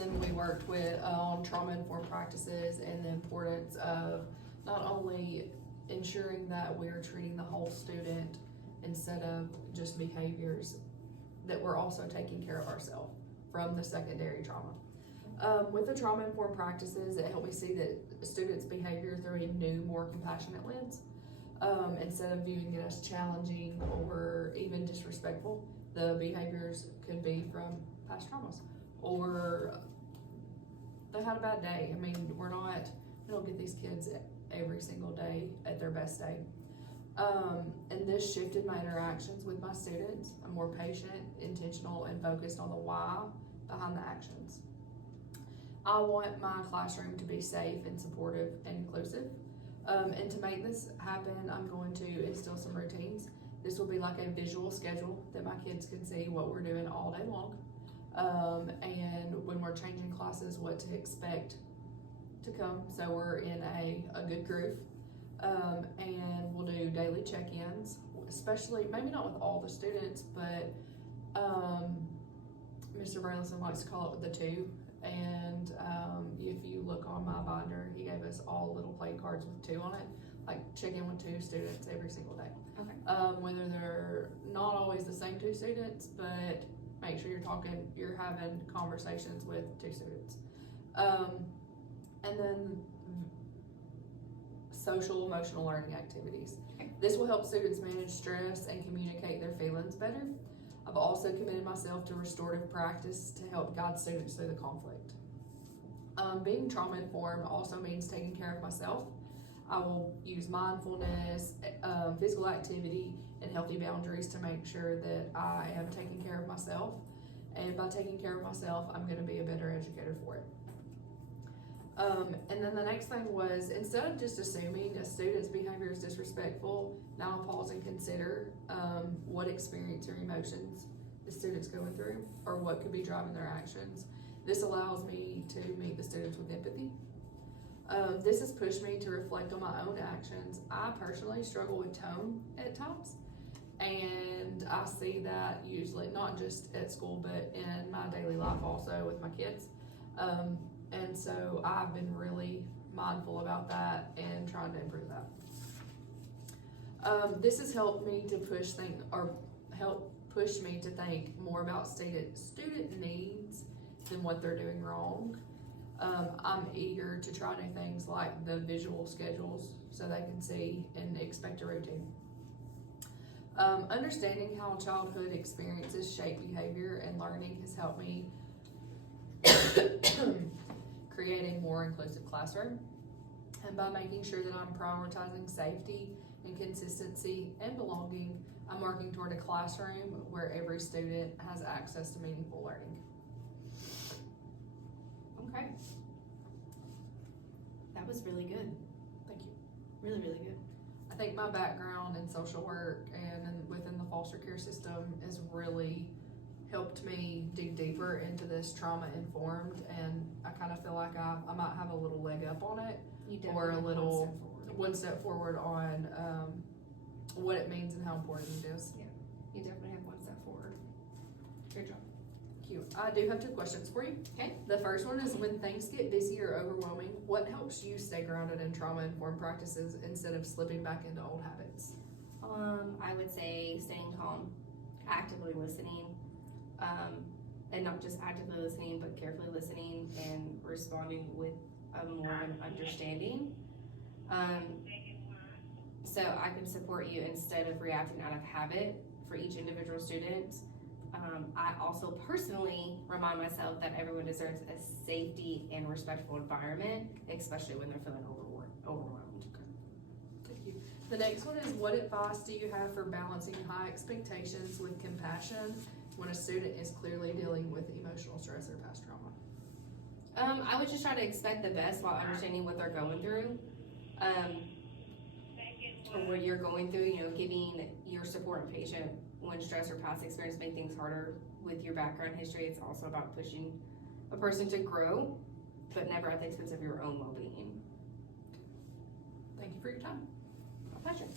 lesson, we worked with, on trauma-informed practices and the importance of not only ensuring that we're treating the whole student instead of just behaviors, that we're also taking care of ourselves from the secondary trauma. With the trauma-informed practices, it helped me see that students' behavior through a new, more compassionate lens. Instead of viewing it as challenging or even disrespectful, the behaviors could be from past traumas, or they had a bad day. I mean, we don't get these kids every single day at their best day. And this shifted my interactions with my students. I'm more patient, intentional, and focused on the why behind the actions. I want my classroom to be safe and supportive and inclusive. And to make this happen, I'm going to instill some routines. This will be like a visual schedule that my kids can see what we're doing all day long. And when we're changing classes, what to expect to come, so we're in a good groove. And we'll do daily check-ins, especially, maybe not with all the students, but Mr. Burleson likes to call it with the two. And if you look on my binder, he gave us all little play cards with two on it, like check in with two students every single day. Okay. Whether they're not always the same two students, but make sure you're having conversations with two students. And then social emotional learning activities. Okay. This will help students manage stress and communicate their feelings better. I've also committed myself to restorative practice to help guide students through the conflict. Being trauma-informed also means taking care of myself. I will use mindfulness, physical activity, and healthy boundaries to make sure that I am taking care of myself. And by taking care of myself, I'm going to be a better educator for it. And then the next thing was, instead of just assuming a student's behavior is disrespectful, now I'll pause and consider what experience or emotions the student's going through, or what could be driving their actions. This allows me to meet the students with empathy. This has pushed me to reflect on my own actions. I personally struggle with tone at times, and I see that usually not just at school, but in my daily life also with my kids. And so I've been really mindful about that and trying to improve that. This has helped me to help push me to think more about student needs than what they're doing wrong. I'm eager to try new things like the visual schedules so they can see and expect a routine. Understanding how childhood experiences shape behavior and learning has helped me create a more inclusive classroom. And by making sure that I'm prioritizing safety and consistency and belonging, I'm working toward a classroom where every student has access to meaningful learning. Okay. That was really good. Thank you. Really, really good. I think my background in social work and within the foster care system has really helped me dig deeper into this trauma-informed, and I kind of feel like I might have a little leg up on it, You definitely or a have little one step forward. one step forward on what it means and how important it is. You definitely have one step forward. Great job. Thank you. I do have two questions for you. Okay. The first one is, when things get busy or overwhelming, what helps you stay grounded in trauma-informed practices instead of slipping back into old habits? I would say staying calm, actively listening, and not just actively listening, but carefully listening and responding with a more of an understanding. So I can support you instead of reacting out of habit for each individual student. I also personally remind myself that everyone deserves a safety and respectful environment, especially when they're feeling overwhelmed. Thank you. The next one is, what advice do you have for balancing high expectations with compassion when a student is clearly dealing with emotional stress or past trauma? I would just try to expect the best while understanding what they're going through, or what you're going through. Giving your support and patient when stress or past experience make things harder. With your background history, it's also about pushing a person to grow, but never at the expense of your own well-being. Thank you for your time. My pleasure.